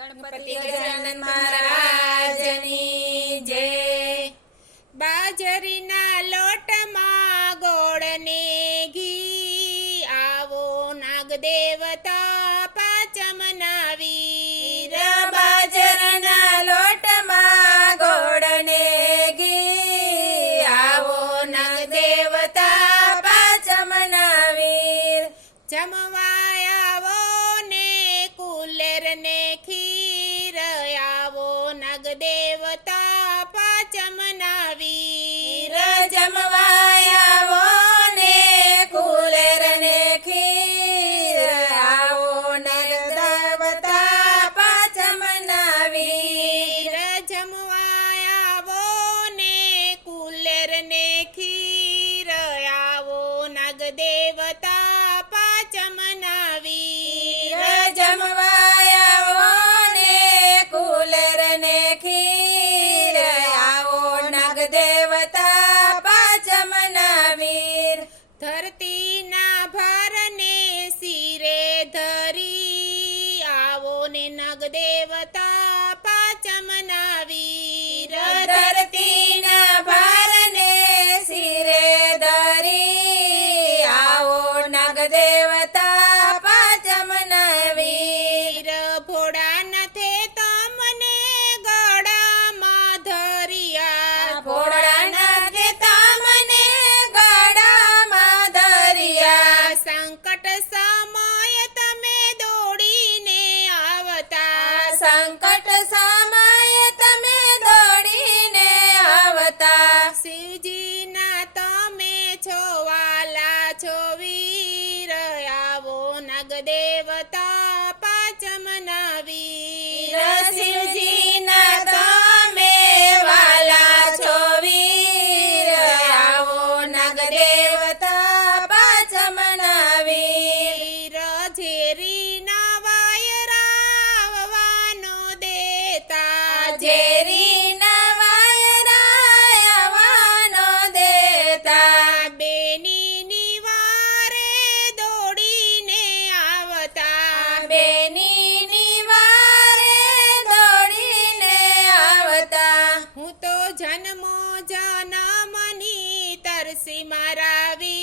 ગણપતિ ગજાનન મહારાજની જય. બાજરીના લોટમાં ગોળને ઘી આવો નાગ દેવતા પાચમ નાવી ઘી આવો નાગ દેવતા પાચમ નાવી જમો દેવતા પાચમના વીર જમવાયા ને કુલેર ખીર. આવો નર દેવતા પાચમના વીર જમવાયા ને કુલેર ને ખીર. આવો નાગ દેવતા देवता સંકટ સામાય તમે દોડીને આવતા શિવજી जन्मो जाना मनी तरसी मरावी।